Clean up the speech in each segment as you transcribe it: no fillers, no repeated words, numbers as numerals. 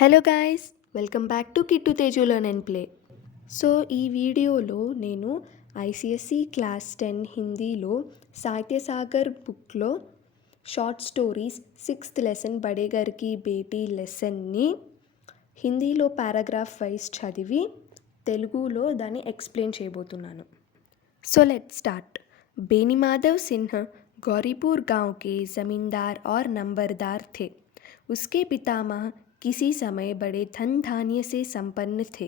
Hello guys, welcome back to Kittu Teju learn and play. So ఈ వీడియోలో నేను ఐసిఎస్సి క్లాస్ 10 హిందీలో సాహిత్య సాగర్ బుక్లో షార్ట్ స్టోరీస్ 6th లెసన్ బడేగర్ కి బేటీ లెసన్ని హిందీలో పారాగ్రాఫ్ వైజ్ చదివి తెలుగులో దాన్ని ఎక్స్ప్లెయిన్ చేయబోతున్నాను. So let's start. Benimadhav Sinha Gauripur गांव के ज़मींदार और नंबरदार थे. उसके पितामह किसी समय बड़े धन धान्य से संपन्न थे.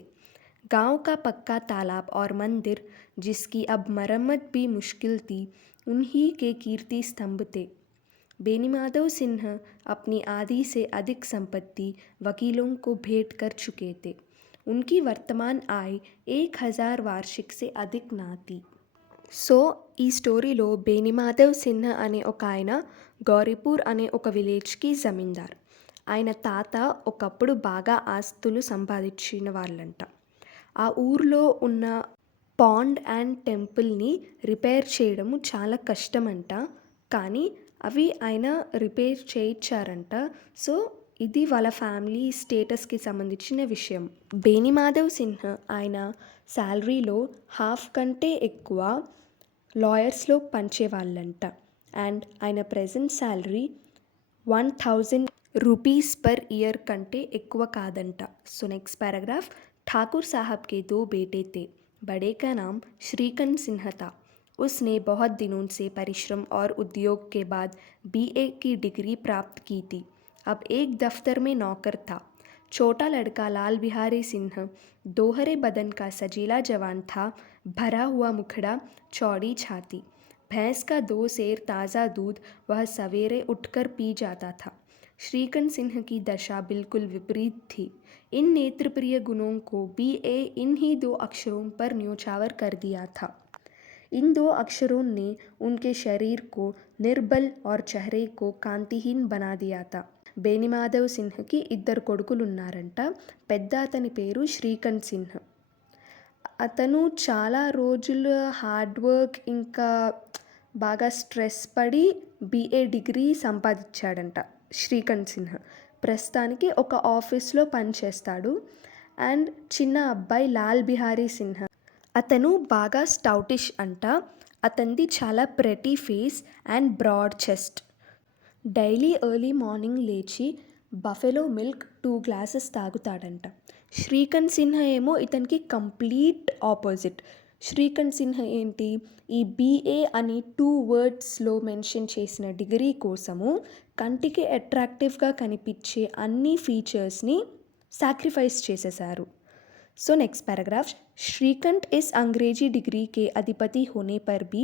गांव का पक्का तालाब और मंदिर, जिसकी अब मरम्मत भी मुश्किल थी, उन्हीं के कीर्ति स्तंभ थे. बेनीमाधव सिन्हा अपनी आधी से अधिक संपत्ति वकीलों को भेंट कर चुके थे. उनकी वर्तमान आय 1000 वार्षिक से अधिक ना थी. సో ఈ స్టోరీలో బేనిమాధవ్ సిన్హా అనే ఒక ఆయన గౌరీపూర్ అనే ఒక విలేజ్కి జమీందార్. ఆయన తాత ఒకప్పుడు బాగా ఆస్తులు సంపాదించిన వాళ్ళంట. ఆ ఊర్లో ఉన్న పాండ్ అండ్ టెంపుల్ని రిపేర్ చేయడము చాలా కష్టమంట. కానీ అవి ఆయన రిపేర్ చేయించారంట. సో ఇది వాళ్ళ ఫ్యామిలీ స్టేటస్కి సంబంధించిన విషయం. బేనిమాధవ్ సిన్హా ఆయన శాలరీలో హాఫ్ కంటే ఎక్కువ లాయర్స్లో పంచేవాళ్ళంట. అండ్ ఆయన present salary 1000 rupees per year కంటే ఎక్కువ కాదంట. So next paragraph. ठाकुर साहब के 2 बेटे थे. बड़े का नाम श्रीकंठ सिन्हा था. उसने बहुत दिनों से परिश्रम और उद्योग के बाद बीए की डिग्री प्राप्त की थी. अब एक दफ्तर में नौकर था. छोटा लड़का लाल बिहारी सिन्हा दोहरे बदन का सजीला जवान था. भरा हुआ मुखड़ा, चौड़ी छाती, भैंस का 2 सेर ताज़ा दूध वह सवेरे उठकर पी जाता था. श्रीकंठ सिन्हा की दशा बिल्कुल विपरीत थी. इन नेत्रप्रिय गुणों को बीए इन्हीं 2 अक्षरों पर न्योछावर कर दिया था. इन 2 अक्षरों ने उनके शरीर को निर्बल और चेहरे को कांतिहीन बना दिया था. బేనిమాధవ్ సిన్హాకి 2 కొడుకులు ఉన్నారంట. పెద్ద అతని పేరు శ్రీకంఠ్ సిన్హా. అతను చాలా రోజులు హార్డ్ వర్క్ ఇంకా బాగా స్ట్రెస్ పడి బీఏ డిగ్రీ సంపాదించాడంట శ్రీకంఠ్ సిన్హా. ప్రస్తుతానికి ఒక ఆఫీస్లో పనిచేస్తాడు. అండ్ చిన్న అబ్బాయి లాల్ బిహారీ సిన్హా, అతను బాగా స్టౌటిష్ అంట. అతనిది చాలా pretty face and broad chest. Daily early morning లేచి బఫెలో మిల్క్ 2 గ్లాసెస్ తాగుతాడంట. శ్రీకంఠ్ సిన్హా ఏమో ఇతనికి కంప్లీట్ ఆపోజిట్. శ్రీకంఠ్ సిన్హా ఏంటి, ఈ బీఏ అని 2 వర్డ్స్లో మెన్షన్ చేసిన డిగ్రీ కోసము కంటికి అట్రాక్టివ్గా కనిపించే అన్ని ఫీచర్స్ని సాక్రిఫైస్ చేసేశారు. So next paragraph. श्रीकंठ इस अंग्रेजी डिग्री के अधिपति होने पर भी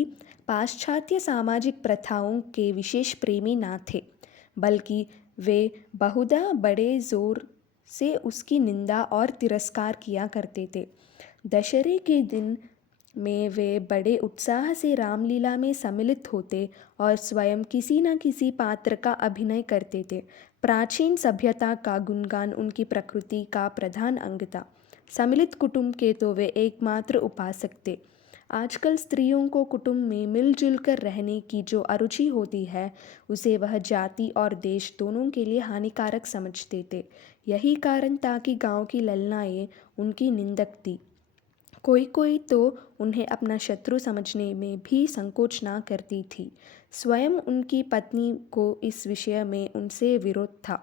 पाश्चात्य सामाजिक प्रथाओं के विशेष प्रेमी ना थे, बल्कि वे बहुधा बड़े जोर से उसकी निंदा और तिरस्कार किया करते थे. दशहरे के दिन में वे बड़े उत्साह से रामलीला में सम्मिलित होते और स्वयं किसी न किसी पात्र का अभिनय करते थे. प्राचीन सभ्यता का गुणगान उनकी प्रकृति का प्रधान अंग था. सम्मिलित कुटुंब के तो वे एकमात्र उपासक थे. आजकल स्त्रियों को कुटुंब में मिलजुल कर रहने की जो अरुचि होती है, उसे वह जाति और देश दोनों के लिए हानिकारक समझते थे. यही कारण था कि गांव की ललनाएँ उनकी निंदक थी. कोई कोई तो उन्हें अपना शत्रु समझने में भी संकोच ना करती थी. स्वयं उनकी पत्नी को इस विषय में उनसे विरोध था.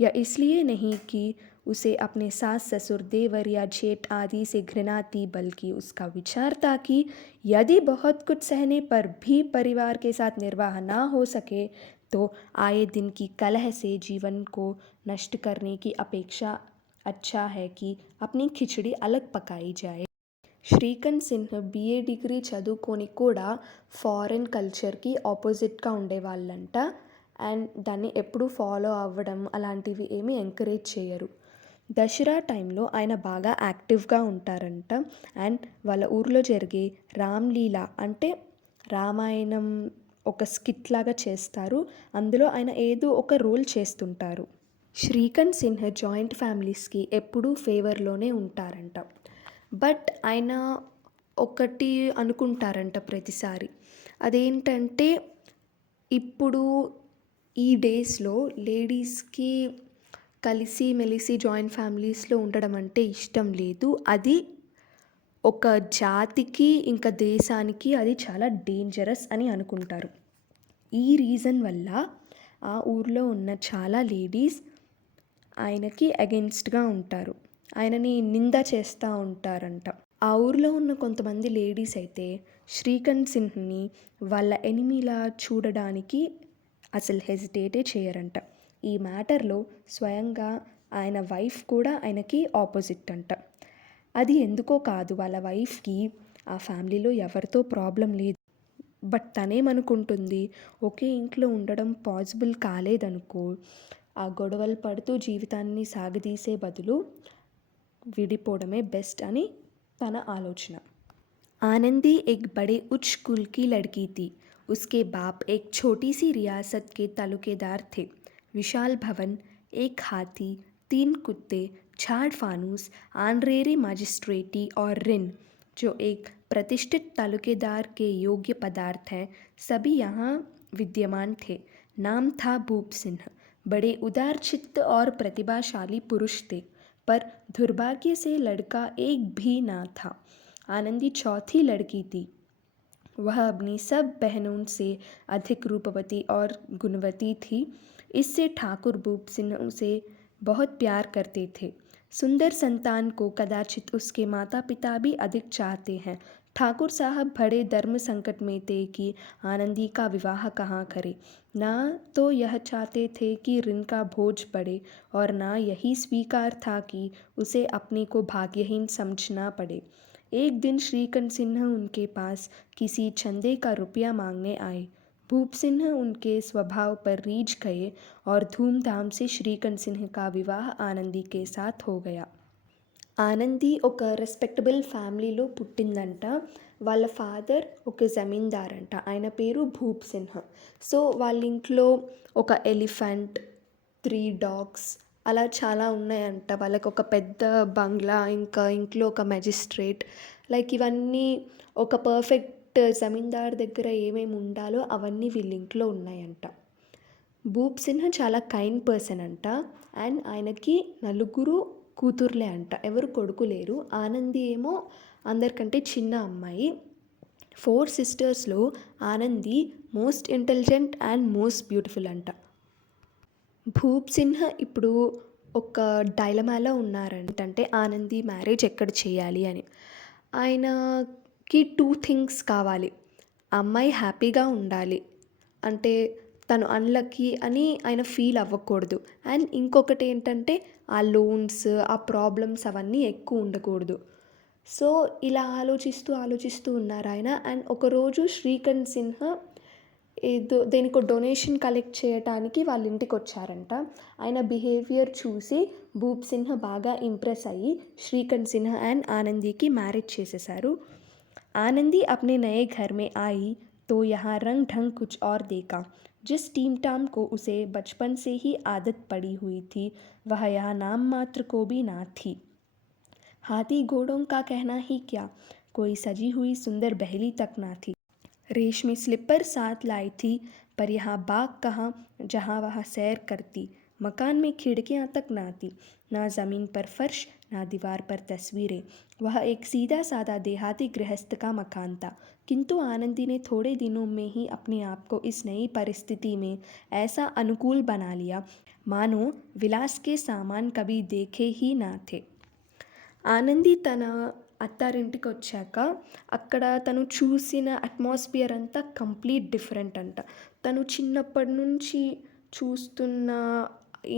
यह इसलिए नहीं कि उसे अपने सास ससुर देवर या जेठ आदि से घृणा थी, बल्कि उसका विचार था कि यदि बहुत कुछ सहने पर भी परिवार के साथ निर्वाह ना हो सके, तो आए दिन की कलह से जीवन को नष्ट करने की अपेक्षा अच्छा है कि अपनी खिचड़ी अलग पकाई जाए. శ్రీకంఠ్ సిన్హా బీఏ డిగ్రీ చదువుకొని కూడా ఫారెన్ కల్చర్కి ఆపోజిట్గా ఉండేవాళ్ళంట. అండ్ దాన్ని ఎప్పుడూ ఫాలో అవ్వడం అలాంటివి ఏమీ ఎంకరేజ్ చేయరు. దసరా టైంలో ఆయన బాగా యాక్టివ్గా ఉంటారంట. అండ్ వాళ్ళ ఊర్లో జరిగే రామ్లీలా అంటే రామాయణం ఒక స్కిట్ లాగా చేస్తారు. అందులో ఆయన ఏదో ఒక రోల్ చేస్తుంటారు. శ్రీకంఠ్ సిన్హా జాయింట్ ఫ్యామిలీస్కి ఎప్పుడూ ఫేవర్లోనే ఉంటారంట. బట్ ఆయన ఒకటి అనుకుంటారంట ప్రతిసారి. అదేంటంటే ఇప్పుడు ఈ డేస్లో లేడీస్కి కలిసి మెలిసి జాయింట్ ఫ్యామిలీస్లో ఉండడం అంటే ఇష్టం లేదు. అది ఒక జాతికి ఇంకా దేశానికి అది చాలా డేంజరస్ అని అనుకుంటారు. ఈ రీజన్ వల్ల ఆ ఊర్లో ఉన్న చాలా లేడీస్ ఆయనకి అగెన్స్ట్‌గా ఉంటారు. ఆయనని నింద చేస్తూ ఉంటారంట. ఆ ఊర్లో ఉన్న కొంతమంది లేడీస్ అయితే శ్రీకాంత్ సింహ్‌ని వాళ్ళ ఎనిమీలా చూడడానికి అసలు హెసిటేటే చేయరంట. ఈ మ్యాటర్‌లో స్వయంగా ఆయన వైఫ్ కూడా ఆయనకి ఆపోజిట్ అంట. అది ఎందుకో కాదు, వాళ్ళ వైఫ్‌కి ఆ ఫ్యామిలీలో ఎవరితో ప్రాబ్లం లేదు. బట్ తనేమనుకుంటుంది, ఒకే ఇంట్లో ఉండడం పాసిబుల్ కాలేదనుకో, ఆ గొడవలు పడుతూ జీవితాన్ని సాగదీసే బదులు విడిపోవడమే బెస్ట్ అని తన ఆలోచన. आनंदी एक बड़े उच्च कुल की लड़की थी। उसके बाप एक छोटी सी रियासत के तालुकेदार थे। विशाल भवन, एक हाथी, 3 कुत्ते, झाड़ फानूस, आनरेरी मजिस्ट्रेटी और रिन, जो एक प्रतिष्ठित तालुकेदार के योग्य पदार्थ हैं, सभी यहाँ विद्यमान थे। नाम था भूप सिंह। बड़े उदार चित्त और प्रतिभाशाली पुरुष थे, पर दुर्भाग्य से लड़का एक भी ना था। आनंदी चौथी लड़की थी। वह अपनी सब बहनों से अधिक रूपवती और गुणवती थी। इससे ठाकुर भूप सिंह उसे बहुत प्यार करते थे। सुंदर संतान को कदाचित उसके माता पिता भी अधिक चाहते हैं। ठाकुर साहब बड़े धर्म संकट में थे कि आनंदी का विवाह कहाँ करें। ना तो यह चाहते थे कि ऋण का बोझ बढ़े और ना यही स्वीकार था कि उसे अपने को भाग्यहीन समझना पड़े। एक दिन श्रीकांत सिंह उनके पास किसी चंदे का रुपया मांगने आए। भूप सिंह उनके स्वभाव पर रीझ गए और धूमधाम से श्रीकांत सिंह का विवाह आनंदी के साथ हो गया। ఆనంది ఒక రెస్పెక్టబుల్ ఫ్యామిలీలో పుట్టిందంట. వాళ్ళ ఫాదర్ ఒక జమీందార్ అంట. ఆయన పేరు భూప్ సిన్హా. సో వాళ్ళ ఇంట్లో ఒక ఎలిఫెంట్, 3 డాగ్స్ అలా చాలా ఉన్నాయంట. వాళ్ళకి ఒక పెద్ద బంగ్లా, ఇంకా ఇంట్లో ఒక మెజిస్ట్రేట్, లైక్ ఇవన్నీ ఒక పర్ఫెక్ట్ జమీందార్ దగ్గర ఏమేమి ఉండాలో అవన్నీ వీళ్ళ ఇంట్లో ఉన్నాయంట. భూప్ సిన్హా చాలా కైండ్ పర్సన్ అంట. అండ్ ఆయనకి నలుగురు కూతుర్లే అంట, ఎవరు కొడుకు లేరు. ఆనంది ఏమో అందరికంటే చిన్న అమ్మాయి. 4 సిస్టర్స్లో Anandi most intelligent and most beautiful అంట. భూప్ సిన్హా ఇప్పుడు ఒక డైలమాలో ఉన్నారంటే ఆనంది మ్యారేజ్ ఎక్కడ చేయాలి అని. ఆయనకి 2 థింగ్స్ కావాలి. ఆ అమ్మాయి హ్యాపీగా ఉండాలి, అంటే తను అన్లక్కీ అని ఆయన ఫీల్ అవ్వకూడదు. అండ్ ఇంకొకటి ఏంటంటే ఆ లోన్స్, ఆ ప్రాబ్లమ్స్ అవన్నీ ఎక్కువ ఉండకూడదు. సో ఇలా ఆలోచిస్తూ ఉన్నారు ఆయన. అండ్ ఒకరోజు శ్రీకాంత్ సిన్హా దేనికో డొనేషన్ కలెక్ట్ చేయడానికి వాళ్ళ ఇంటికి వచ్చారంట. ఆయన బిహేవియర్ చూసి భూప్ సిన్హా బాగా ఇంప్రెస్ అయ్యి శ్రీకాంత్ సిన్హా అండ్ ఆనందీకి మ్యారేజ్ చేసేశారు. आनंदी अपने नए घर में आई तो यहाँ रंग ढंग कुछ और देखा। जिस टीम टाम को उसे बचपन से ही आदत पड़ी हुई थी, वह यहाँ नाम मात्र को भी ना थी। हाथी घोड़ों का कहना ही क्या, कोई सजी हुई सुंदर बहेली तक ना थी। रेशमी स्लीपर साथ लाई थी, पर यहाँ बाग कहाँ जहाँ वह सैर करती। मकान में खिड़कियाँ तक ना थी, ना ज़मीन पर फर्श, ना दीवार पर तस्वीरें। वह एक सीधा साधा देहाती गृहस्थ का मकान था। किंतु आनंदी ने थोड़े दिनों में ही अपने आप को इस नई परिस्थिति में ऐसा अनुकूल बना लिया मानो विलास के सामान कभी देखे ही ना थे। ఆనంది తన అత్తారింటికి వచ్చాక అక్కడ తను చూసిన అట్మాస్ఫియర్ అంతా కంప్లీట్ డిఫరెంట్ అంట. తను చిన్నప్పటి నుంచి చూస్తున్న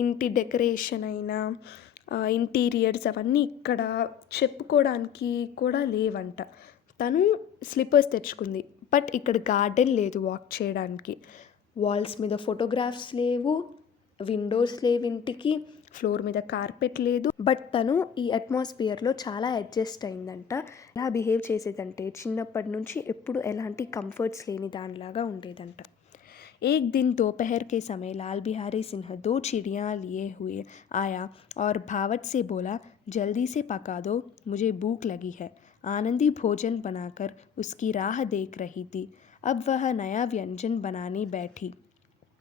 ఇంటి డెకరేషన్ అయినా, ఇంటీరియర్స్ అవన్నీ ఇక్కడ చెప్పుకోవడానికి కూడా లేవంట. తను స్లిప్పర్స్ తెచ్చుకుంది, బట్ ఇక్కడ గార్డెన్ లేదు వాక్ చేయడానికి. వాల్స్ మీద ఫోటోగ్రాఫ్స్ లేవు, విండోస్ లేవు ఇంటికి, ఫ్లోర్ మీద కార్పెట్ లేదు. బట్ తను ఈ అట్మాస్ఫియర్లో చాలా అడ్జస్ట్ అయిందంట. ఎలా బిహేవ్ చేసేదంటే చిన్నప్పటి నుంచి ఎప్పుడు ఎలాంటి కంఫర్ట్స్ లేని దానిలాగా ఉండేదంట. एक दिन दोपहर के समय लाल बिहारी सिंह 2 चिड़ियाँ लिए हुए आया और भावट से बोला, जल्दी से पका दो, मुझे भूख लगी है। आनंदी भोजन बनाकर उसकी राह देख रही थी। अब वह नया व्यंजन बनाने बैठी।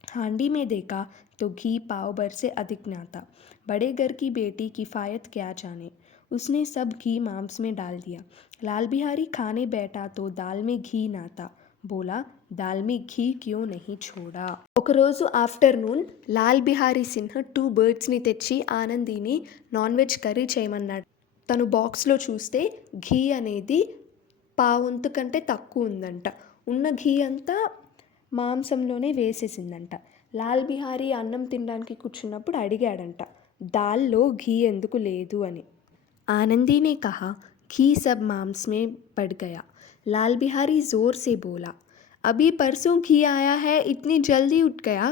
हांडी में देखा तो घी पाव भर से अधिक ना था। बड़े घर की बेटी किफ़ायत क्या जाने, उसने सब घी मांस में डाल दिया। लाल बिहारी खाने बैठा तो दाल में घी ना था। बोला, दाल में घी क्यों नहीं छोड़ा? ఒకరోజు ఆఫ్టర్నూన్ లాల్ బిహారీ సింహ్ 2 బర్డ్స్ని తెచ్చి ఆనందిని నాన్ వెజ్ కర్రీ చేయమన్నాడు. తను బాక్స్లో చూస్తే ఘీ అనేది పావంతు కంటే తక్కువ ఉందంట. ఉన్న ఘీ అంతా మాంసంలోనే వేసేసిందంట. లాల్ బిహారీ అన్నం తినడానికి కూర్చున్నప్పుడు అడిగాడంట, దాల్లో ఘీ ఎందుకు లేదు అని. आनंदी ने कहा, घी सब मांस में पड़ गया। लाल बिहारी जोर से बोला, अभी परसों घी आया है, इतनी जल्दी उठ गया?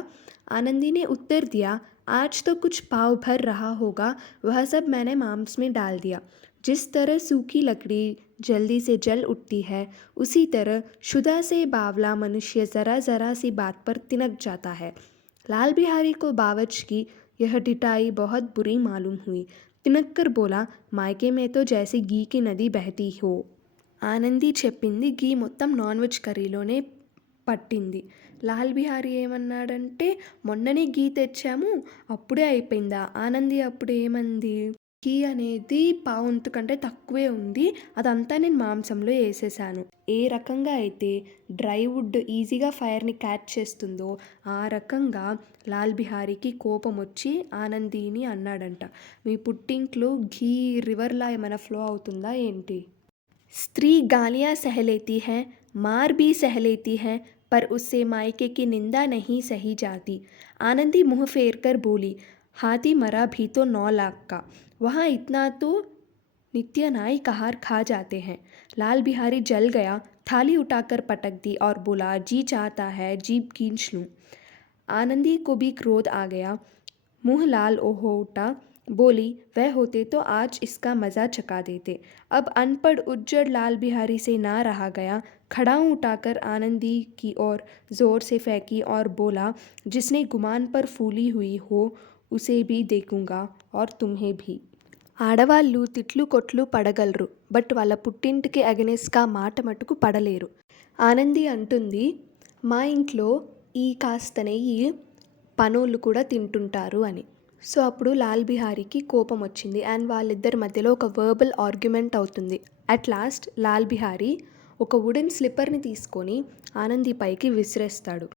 आनंदी ने उत्तर दिया, आज तो कुछ पाव भर रहा होगा, वह सब मैंने मांस में डाल दिया। जिस तरह सूखी लकड़ी जल्दी से जल उठती है, उसी तरह शुदा से बावला मनुष्य ज़रा ज़रा सी बात पर तिनक जाता है। लाल बिहारी को बावच की यह डिटाई बहुत बुरी मालूम हुई। तिनक कर बोला, मायके में तो जैसे घी की नदी बहती हो। ఆనంది చెప్పింది ఘీ మొత్తం నాన్ వెజ్ కర్రీలోనే పట్టింది. లాల్ బిహారీ ఏమన్నాడంటే, మొన్ననే ఘీ తెచ్చాము, అప్పుడే అయిపోయిందా? ఆనంది అప్పుడు ఏమంది, ఘీ అనేది పావంతు కంటే తక్కువే ఉంది, అదంతా నేను మాంసంలో వేసేసాను. ఏ రకంగా అయితే డ్రై వుడ్ ఈజీగా ఫైర్ని క్యాచ్ చేస్తుందో ఆ రకంగా లాల్ బిహారీకి కోపం వచ్చి ఆనందిని అన్నాడంట, మీ పుట్టింట్లో ఘీ రివర్లా ఏమైనా ఫ్లో అవుతుందా ఏంటి? स्त्री गालियाँ सह लेती है, मार भी सह लेती है, पर उससे मायके की निंदा नहीं सही जाती। आनंदी मुंह फेर कर बोली, हाथी मरा भी तो 9 लाख का, वहाँ इतना तो नित्य नाई कहार खा जाते हैं। लाल बिहारी जल गया, थाली उठाकर पटक दी और बोला, जी चाहता है जीभ खींच लूँ। आनंदी को भी क्रोध आ गया, मुंह लाल हो उठा, बोली, वह होते तो आज इसका मज़ा चखा देते। अब अनपढ़ उज्जड़ लाल बिहारी से ना रहा गया, खड़ाऊ उठाकर आनंदी की ओर ज़ोर से फेंकी और बोला, जिसने गुमान पर फूली हुई हो उसे भी देखूंगा और तुम्हें भी। ఆడవాళ్ళు తిట్లు కొట్లు పడగలరు, బట్ వాళ్ళ పుట్టింటికి అగెనెస్ట్గా మాట మటుకు పడలేరు. ఆనంది అంటుంది, మా ఇంట్లో ఈ కాస్త నెయ్యి పనోళ్ళు కూడా తింటుంటారు అని. సో అప్పుడు లాల్ బిహారీకి కోపం వచ్చింది అండ్ వాళ్ళిద్దరి మధ్యలో ఒక వర్బల్ ఆర్గ్యుమెంట్ అవుతుంది. అట్ లాస్ట్ లాల్ బిహారీ ఒక వుడెన్ స్లిప్పర్ని తీసుకొని ఆనంది పైకి విసిరేస్తాడు.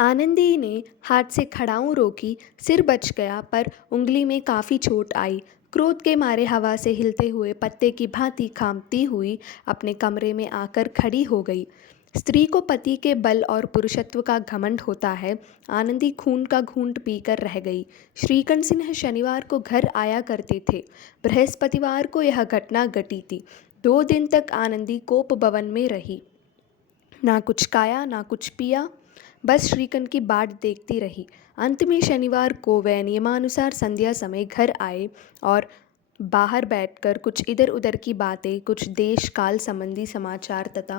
आनंदी ने हाथ से खड़ाऊं रोकी, सिर बच गया पर उंगली में काफ़ी चोट आई। क्रोध के मारे हवा से हिलते हुए पत्ते की भांति कांपती हुई अपने कमरे में आकर खड़ी हो गई। स्त्री को पति के बल और पुरुषत्व का घमंड होता है। आनंदी खून का घूंट पीकर रह गई। श्रीकंठ सिंह शनिवार को घर आया करते थे। बृहस्पतिवार को यह घटना घटी थी। 2 दिन तक आनंदी कोप भवन में रही, ना कुछ खाया ना कुछ पिया, बस श्रीकंठ की बाट देखती रही। अंत में शनिवार को वह नियमानुसार संध्या समय घर आए और बाहर बैठकर कुछ इधर उधर की बातें, कुछ देश काल संबंधी समाचार तथा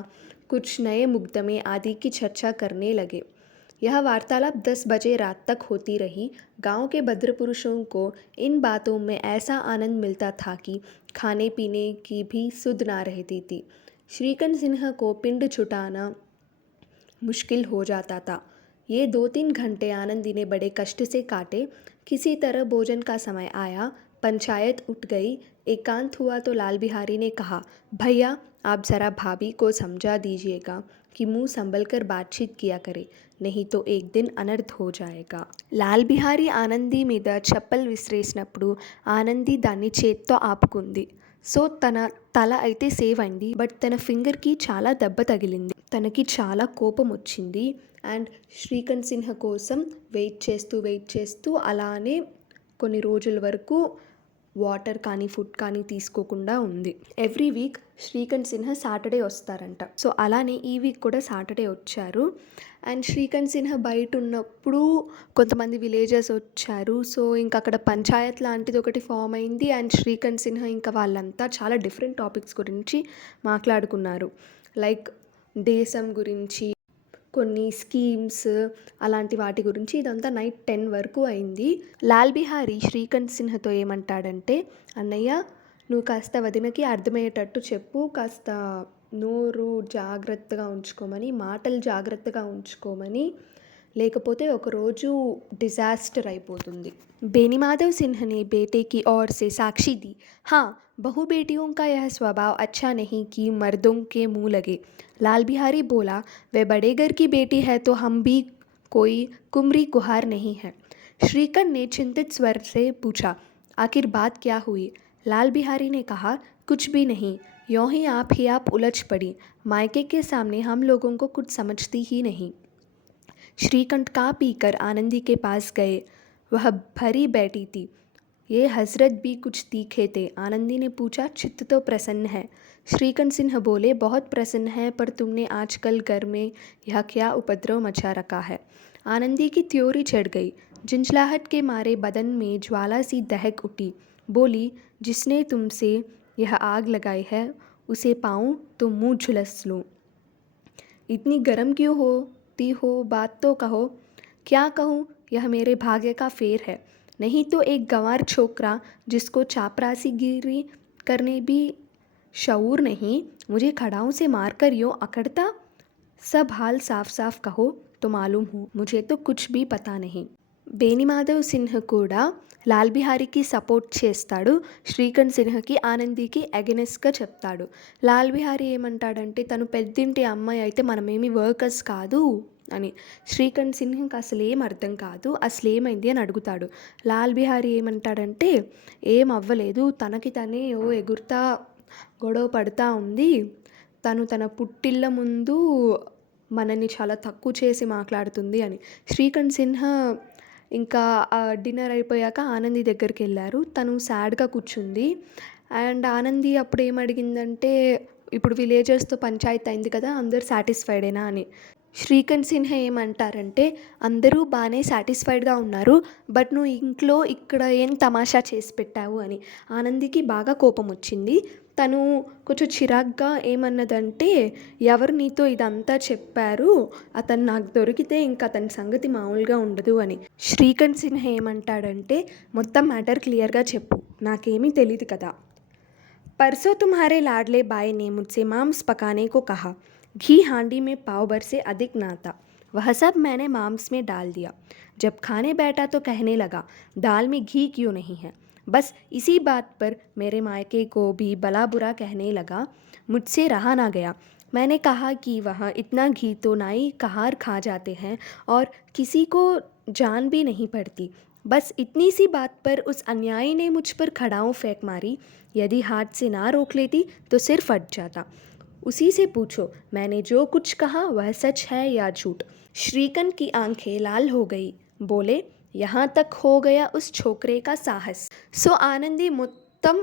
कुछ नए मुकदमे आदि की चर्चा करने लगे। यह वार्तालाप 10 बजे रात तक होती रही। गांव के भद्र पुरुषों को इन बातों में ऐसा आनंद मिलता था कि खाने पीने की भी सुध ना रहती थी। श्रीकंठ सिंह को पिंड छुटाना मुश्किल हो जाता था। ये 2-3 घंटे आनंदी ने बड़े कष्ट से काटे। किसी तरह भोजन का समय आया, पंचायत उठ गई। एकांत हुआ तो लाल बिहारी ने कहा, भैया आप ज़रा भाभी को समझा दीजिएगा कि मुंह संभल कर बातचीत किया करे, नहीं तो एक दिन अनर्थ हो जाएगा। లాల్ బిహారీ ఆనంది మీద చెప్పలు విసిరేసినప్పుడు ఆనంది దాన్ని చేత్తో ఆపుకుంది. సో తన తల అయితే సేవ్ అయింది, బట్ తన ఫింగర్కి చాలా దెబ్బ తగిలింది. తనకి చాలా కోపం వచ్చింది అండ్ శ్రీకంఠ్ సిన్హ కోసం వెయిట్ చేస్తూ అలానే కొన్ని రోజుల వరకు వాటర్ కానీ ఫుడ్ కానీ తీసుకోకుండా ఉంది. Every week Srikanth Sinha Saturday వస్తారంట. సో అలానే ఈ వీక్ కూడా సాటర్డే వచ్చారు అండ్ శ్రీకంఠ్ సిన్హ బయట ఉన్నప్పుడు కొంతమంది విలేజర్స్ వచ్చారు. సో ఇంకా అక్కడ పంచాయత్ లాంటిది ఒకటి ఫామ్ అయింది అండ్ శ్రీకంఠ్ సిన్హ ఇంకా వాళ్ళంతా చాలా డిఫరెంట్ టాపిక్స్ గురించి మాట్లాడుకున్నారు. లైక్ దేశం గురించి, కొన్ని స్కీమ్స్, అలాంటి వాటి గురించి. ఇదంతా నైట్ 10 వరకు అయింది. లాల్ బిహారీ శ్రీకంఠ్ సిన్హతో ఏమంటాడంటే, అన్నయ్య నువ్వు కాస్త వదినకి అర్థమయ్యేటట్టు చెప్పు, కాస్త నోరు జాగ్రత్తగా ఉంచుకోమని, మాటలు జాగ్రత్తగా ఉంచుకోమని లేకపోతే ఒకరోజు డిజాస్టర్ అయిపోతుంది. बेनीमाधव सिंह ने बेटे की ओर से साक्षी दी। हाँ, बहू बेटियों का यह स्वभाव अच्छा नहीं कि मर्दों के मुंह लगे। लाल बिहारी बोला, वे बड़े घर की बेटी है तो हम भी कोई कुमरी कुहार नहीं है। श्रीकंठ ने चिंतित स्वर से पूछा, आखिर बात क्या हुई? लाल बिहारी ने कहा, कुछ भी नहीं, यूं ही आप उलझ पड़ी। मायके के सामने हम लोगों को कुछ समझती ही नहीं। श्रीकंठ का पीकर आनंदी के पास गए। वह भरी बैठी थी। ये हजरत भी कुछ तीखे थे। आनंदी ने पूछा, चित्त तो प्रसन्न है? श्रीकंठ सिन्हा बोले, बहुत प्रसन्न है, पर तुमने आजकल घर में यह क्या उपद्रव मचा रखा है? आनंदी की त्योरी चढ़ गई। झंझलाहट के मारे बदन में ज्वाला सी दहक उठी। बोली, जिसने तुमसे यह आग लगाई है उसे पाऊँ तो मुँह झुलस लूँ। इतनी गर्म क्यों होती हो? बात तो कहो। क्या कहूँ? यह मेरे भाग्य का फेर है। नहीं तो एक गंवार छोकरा जिसको चापरासीगिरी करने भी शऊर नहीं, मुझे खड़ाऊ से मारकर यूँ अकड़ता? सब हाल साफ साफ कहो तो मालूम हो। मुझे तो कुछ भी पता नहीं. బేణిమాధవ్ సిన్హ కూడా లాల్ బిహారీకి సపోర్ట్ చేస్తాడు. శ్రీకంఠ్ సిన్హాకి ఆనందికి అగెనెస్ట్గా చెప్తాడు. లాల్ బిహారీ ఏమంటాడంటే, తను పెద్దింటి అమ్మాయి అయితే మనమేమి వర్కర్స్ కాదు అని. శ్రీకంఠ్ సిన్హాకి అసలు ఏం అర్థం కాదు. అసలు ఏమైంది అని అడుగుతాడు. లాల్ బిహారీ ఏమంటాడంటే, ఏం అవ్వలేదు, తనకి తనే ఎగురుతా గొడవ పడుతూ ఉంది. తను తన పుట్టిళ్ళ ముందు మనని చాలా తక్కువ చేసి మాట్లాడుతుంది అని. శ్రీకంఠ్ సిన్హా ఇంకా డిన్నర్ అయిపోయాక ఆనంది దగ్గరికి వెళ్ళారు. తను సాడ్గా కూర్చుంది. అండ్ ఆనంది అప్పుడు ఏమడిగిందంటే, ఇప్పుడు విలేజర్స్తో పంచాయతీ అయింది కదా, అందరు సాటిస్ఫైడేనా అని. శ్రీకంఠ్ సిన్హా ఏమంటారంటే, అందరూ బాగానే సాటిస్ఫైడ్గా ఉన్నారు, బట్ నువ్వు ఇంట్లో ఇక్కడ ఏం తమాషా చేసి పెట్టావు అని. ఆనందికి బాగా కోపం వచ్చింది. తను కొంచెం చిరాగ్గా ఏమన్నదంటే, ఎవరు నీతో ఇదంతా చెప్పారు, అతను నాకు దొరికితే ఇంకా అతని సంగతి మామూలుగా ఉండదు అని. శ్రీకంఠ్ సిన్హా ఏమంటాడంటే, మొత్తం మ్యాటర్ క్లియర్గా చెప్పు, నాకేమీ తెలీదు కదా. परसों तुम्हारे लाडले बाई ने मुझसे मांस पकाने को कहा. घी हांडी में पाव भर से अधिक ना था. वह सब मैंने मांस में डाल दिया. जब खाने बैठा तो कहने लगा, दाल में घी क्यों नहीं है. बस इसी बात पर मेरे मायके को भी भला बुरा कहने लगा. मुझसे रहा ना गया. मैंने कहा कि वहाँ इतना घी तो नाई कहार खा जाते हैं और किसी को जान भी नहीं पड़ती. बस इतनी सी बात पर उस अन्यायी ने मुझ पर खड़ाऊँ फेंक मारी. यदि हाथ से ना रोक लेती तो सिर फट जाता. उसी से पूछो मैंने जो कुछ कहा वह सच है या झूठ. श्रीकंठ की आंखें लाल हो गई. बोले, यहाँ तक हो गया उस छोकरे का साहस. సో ఆనంది మొత్తం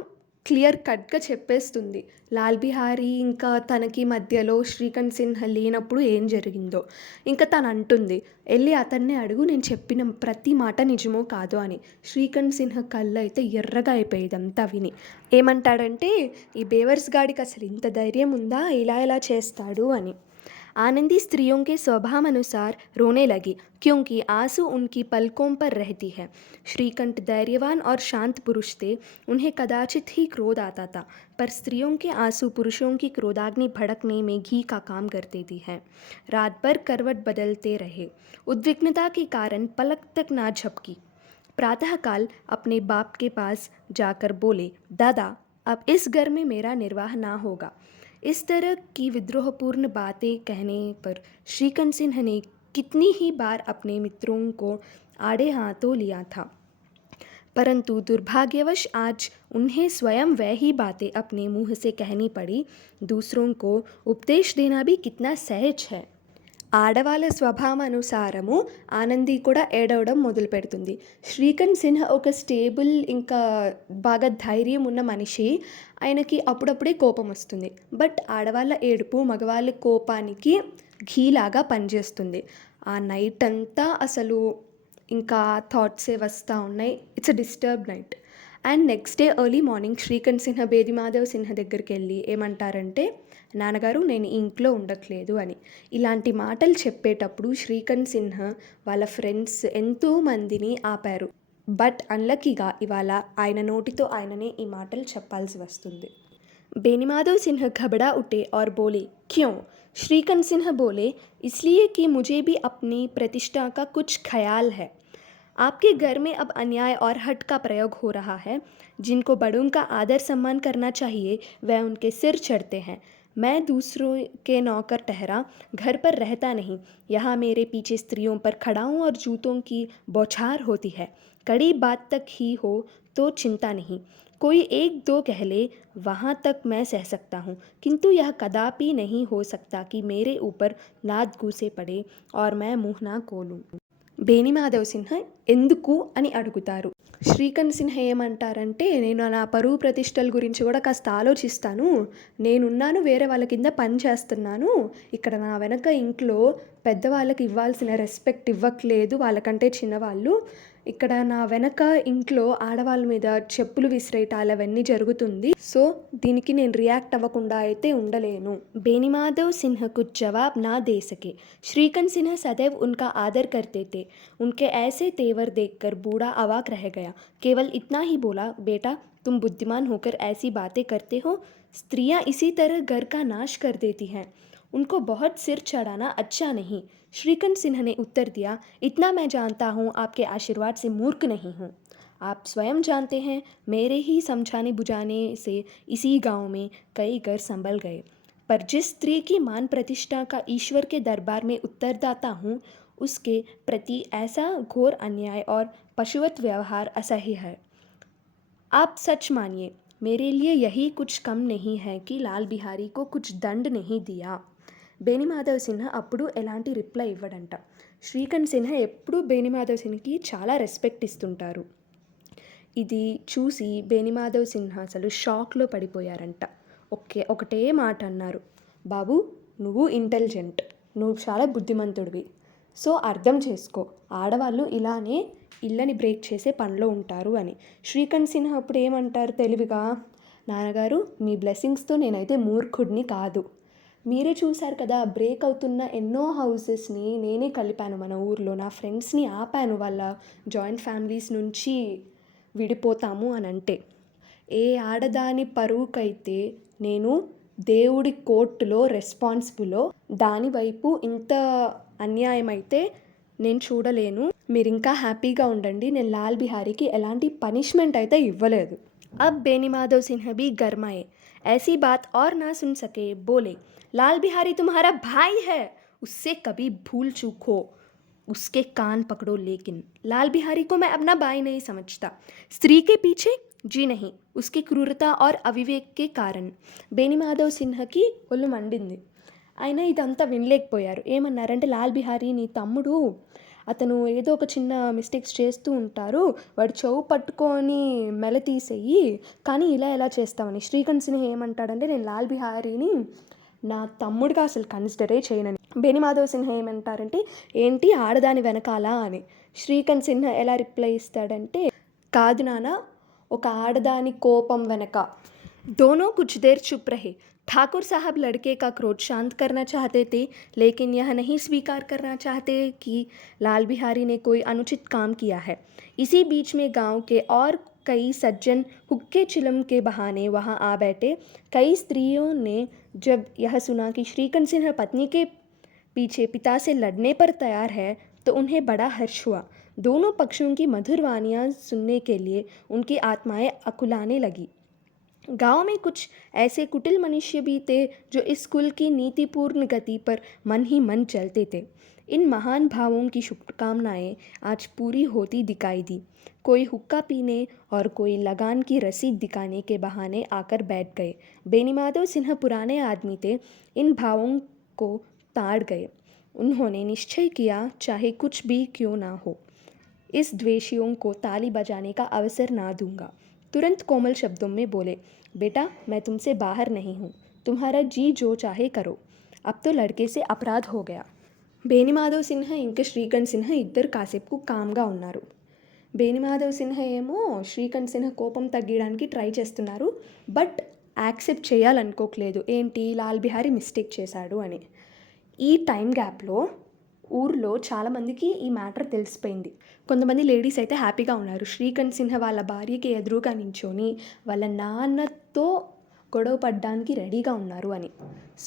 క్లియర్ కట్గా చెప్పేస్తుంది, లాల్ బిహారీ ఇంకా తనకి మధ్యలో శ్రీకంఠ్ సిన్హా లేనప్పుడు ఏం జరిగిందో. ఇంకా తను అంటుంది, వెళ్ళి అతన్నే అడుగు, నేను చెప్పిన ప్రతి మాట నిజమో కాదో అని. శ్రీకంఠ్ సిన్హా కళ్ళు అయితే ఎర్రగా అయిపోయేది అంతా విని. ఏమంటాడంటే, ఈ బేవర్స్ గాడికి అసలు ఇంత ధైర్యం ఉందా, ఇలా చేస్తాడు అని. आनंदी स्त्रियों के स्वभाव अनुसार रोने लगी, क्योंकि आंसू उनकी पलकों पर रहती है. श्रीकंठ धैर्यवान और शांत पुरुष थे. उन्हें कदाचित ही क्रोध आता था, पर स्त्रियों के आंसू पुरुषों की क्रोधाग्नि भड़कने में घी का काम कर देती है. रात भर करवट बदलते रहे. उद्विग्नता के कारण पलक तक ना झपकी. प्रातःकाल अपने बाप के पास जाकर बोले, दादा, अब इस घर में मेरा निर्वाह ना होगा. इस तरह की विद्रोहपूर्ण बातें कहने पर श्रीकंठ सिन्हा ने कितनी ही बार अपने मित्रों को आड़े हाथों लिया था, परंतु दुर्भाग्यवश आज उन्हें स्वयं वही बातें अपने मुंह से कहनी पड़ी. दूसरों को उपदेश देना भी कितना सहज है. ఆడవాళ్ళ స్వభావానుసారము ఆనంది కూడా ఏడవడం మొదలు పెడుతుంది. శ్రీకంఠ్ సిన్హా ఒక స్టేబుల్ ఇంకా బాగా ధైర్యం ఉన్న మనిషి. ఆయనకి అప్పుడప్పుడే కోపం వస్తుంది. బట్ ఆడవాళ్ళ ఏడుపు మగవాళ్ళ కోపానికి ఘీలాగా పనిచేస్తుంది. ఆ నైట్ అంతా అసలు ఇంకా థాట్సే వస్తూ ఉన్నాయి. It's a disturb night. And next day early morning Srikanth Sinha Benimadhav Sinha దగ్గరికి వెళ్ళి ఏమంటారంటే, నాన్నగారు, నేను ఇంట్లో ఉండట్లేదు అని. ఇలాంటి మాటలు చెప్పేటప్పుడు శ్రీకంఠ్ సిన్హా వాళ్ళ ఫ్రెండ్స్ ఎంతోమందిని ఆపారు. బట్ అన్లక్కీగా ఇవాళ ఆయన నోటితో ఆయననే ఈ మాటలు చెప్పాల్సి వస్తుంది. बेनीमाधव सिन्हा घबरा उठे और बोले, क्यों? श्रीकंठ सिन्हा बोले, इसलिए कि मुझे भी अपनी प्रतिष्ठा का कुछ ख्याल है। आपके घर में अब अन्याय और हठ का प्रयोग हो रहा है। जिनको बड़ों का आदर सम्मान करना चाहिए वह उनके सिर चढ़ते हैं। मैं दूसरों के नौकर ठहरा घर पर रहता नहीं। यहाँ मेरे पीछे स्त्रियों पर खड़ाओं और जूतों की बौछार होती है। कड़ी बात तक ही हो तो चिंता नहीं। कोई एक दो कह ले वहाँ तक मैं सह सकता हूँ, किंतु यह कदापि नहीं हो सकता कि मेरे ऊपर लात गूसे पड़े और मैं मुँह ना खोलूँ। బేణిమాధవ్ సిన్హా ఎందుకు అని అడుగుతారు. శ్రీకంఠ్ సిన్హా ఏమంటారంటే, నేను నా పరువు ప్రతిష్టల గురించి కూడా కాస్త ఆలోచిస్తాను. నేనున్నాను, వేరే వాళ్ళ కింద పని చేస్తున్నాను. ఇక్కడ నా వెనక ఇంట్లో పెద్దవాళ్ళకి ఇవ్వాల్సిన రెస్పెక్ట్ ఇవ్వట్లేదు, వాళ్ళకంటే చిన్నవాళ్ళు. ఇక్కడ నా వెనక ఇంట్లో ఆడవాళ్ళ మీద చెప్పులు విసిరేయటాలు అవన్నీ జరుగుతుంది. సో దీనికి నేను రియాక్ట్ అవ్వకుండా అయితే ఉండలేను. बेनीमाधव सिन्हा कुछ जवाब ना दे सके। श्रीकंठ सिन्हा सदैव उनका आदर करते थे। उनके ऐसे तेवर देखकर बूढ़ा अवाक रह गया। केवल इतना ही बोला, बेटा तुम बुद्धिमान होकर ऐसी बातें करते हो। स्त्रियां इसी तरह घर का नाश कर देती हैं। उनको बहुत सिर चढ़ाना अच्छा नहीं। श्रीकंठ सिन्हा ने उत्तर दिया, इतना मैं जानता हूँ, आपके आशीर्वाद से मूर्ख नहीं हूँ। आप स्वयं जानते हैं, मेरे ही समझाने बुझाने से इसी गांव में कई घर संभल गए। पर जिस स्त्री की मान प्रतिष्ठा का ईश्वर के दरबार में उत्तरदाता हूँ, उसके प्रति ऐसा घोर अन्याय और पशुवत व्यवहार असह्य है। आप सच मानिए, मेरे लिए यही कुछ कम नहीं है कि लाल बिहारी को कुछ दंड नहीं दिया. బేణిమాధవ్ సిన్హా అప్పుడు ఎలాంటి రిప్లై ఇవ్వడంట. శ్రీకంఠ్ సిన్హా ఎప్పుడూ బేణిమాధవ్ సిన్హాకి చాలా రెస్పెక్ట్ ఇస్తుంటారు. ఇది చూసి బేణిమాధవ్ సిన్హా అసలు షాక్లో పడిపోయారంట. ఒకటే మాట అన్నారు, బాబు నువ్వు ఇంటెలిజెంట్, నువ్వు చాలా బుద్ధిమంతుడివి, సో అర్థం చేసుకో, ఆడవాళ్ళు ఇలానే ఇళ్ళని బ్రేక్ చేసే పనిలో ఉంటారు అని. శ్రీకంఠ్ సిన్హా అప్పుడు ఏమంటారు తెలివిగా, నాన్నగారు మీ బ్లెస్సింగ్స్తో నేనైతే మూర్ఖుడిని కాదు, మీరే చూశారు కదా బ్రేక్ అవుతున్న ఎన్నో హౌసెస్ని నేనే కలిపాను మన ఊర్లో, నా ఫ్రెండ్స్ని ఆపాను వాళ్ళ జాయింట్ ఫ్యామిలీస్ నుంచి విడిపోతాము అని అంటే. ఏ ఆడదాని పరువుకైతే నేను దేవుడి కోర్టులో రెస్పాన్సిబులో దానివైపు ఇంత అన్యాయం అయితే నేను చూడలేను. మీరు ఇంకా హ్యాపీగా ఉండండి, నేను లాల్ బిహారీకి ఎలాంటి పనిష్మెంట్ అయితే ఇవ్వలేదు. अब बेनीमाधव सिन्हा भी गरमाए, ऐसी बात और ना सुन सके, बोले, लाल बिहारी तुम्हारा भाई है, उससे कभी भूल चूक हो उसके कान पकड़ो, लेकिन लाल बिहारी को मैं अपना भाई नहीं समझता. स्त्री के पीछे जी नहीं, उसकी क्रूरता और अविवेक के कारण. బేణిమాధవ్ సిన్హాకి ఒళ్ళు మండింది. ఆయన ఇదంతా వినలేకపోయారు. ఏమన్నారంటే, లాల్ బిహారీ నీ తమ్ముడు, అతను ఏదో ఒక చిన్న మిస్టేక్స్ చేస్తూ ఉంటారు, వాడు చెవు పట్టుకొని మెల తీసేయి, కానీ ఇలా ఎలా చేస్తామని. శ్రీకంఠ్ సిన్హా ఏమంటాడంటే, నేను లాల్ బిహారీని నా తమ్ముడిగా అసలు కన్సిడరే చేయనని. బేణిమాధవ్ సిన్హా ఏమంటారంటే, ఏంటి ఆడదాని వెనకాల అని. శ్రీకంఠ్ సిన్హా ఎలా రిప్లై ఇస్తాడంటే, కాదు నాన్న, ఒక ఆడదాని కోపం వెనక. दोनों कुछ देर चुप रहे. ठाकुर साहब लड़के का क्रोध शांत करना चाहते थे, लेकिन यह नहीं स्वीकार करना चाहते कि लाल बिहारी ने कोई अनुचित काम किया है. इसी बीच में गांव के और कई सज्जन हुक्के चिलम के बहाने वहां आ बैठे. कई स्त्रियों ने जब यह सुना कि श्रीकंठ सिन्हा पत्नी के पीछे पिता से लड़ने पर तैयार है, तो उन्हें बड़ा हर्ष हुआ. दोनों पक्षों की मधुर वाणियाँ सुनने के लिए उनकी आत्माएं अकुलाने लगी. गांव में कुछ ऐसे कुटिल मनुष्य भी थे जो इस कुल की नीतिपूर्ण गति पर मन ही मन चलते थे. इन महान भावों की शुभकामनाएं आज पूरी होती दिखाई दी. कोई हुक्का पीने और कोई लगान की रसीद दिखाने के बहाने आकर बैठ गए. बेनीमाधव सिन्हा पुराने आदमी थे, इन भावों को ताड़ गए. उन्होंने निश्चय किया, चाहे कुछ भी क्यों ना हो, इस द्वेषियों को ताली बजाने का अवसर ना दूंगा. तुरंत कोमल शब्दों में बोले, बेटा मैं तुमसे बाहर नहीं हूँ, तुम्हारा जी जो चाहे करो, अब तो लड़के से अपराध हो गया. బేణిమాధవ్ సిన్హా ఇంకా శ్రీకంఠ్ సిన్హా ఇద్దరు కాసేపు కామ్గా ఉన్నారు. బేణిమాధవ్ సిన్హా ఏమో శ్రీకంఠ్ సిన్హా కోపం తగ్గడానికి ట్రై చేస్తున్నారు, బట్ యాక్సెప్ట్ చేయాలనుకోవట్లేదు, ఏంటి లాల్ బిహారీ మిస్టేక్ చేశాడు అని. ఈ టైం గ్యాప్లో ఊర్లో చాలామందికి ఈ మ్యాటర్ తెలిసిపోయింది. కొంతమంది లేడీస్ అయితే హ్యాపీగా ఉన్నారు. శ్రీకంఠ్ సిన్హా వాళ్ళ భార్యకి ఎదురుగా నించొని వాళ్ళ నాన్నతో గొడవ పడడానికి రెడీగా ఉన్నారు అని.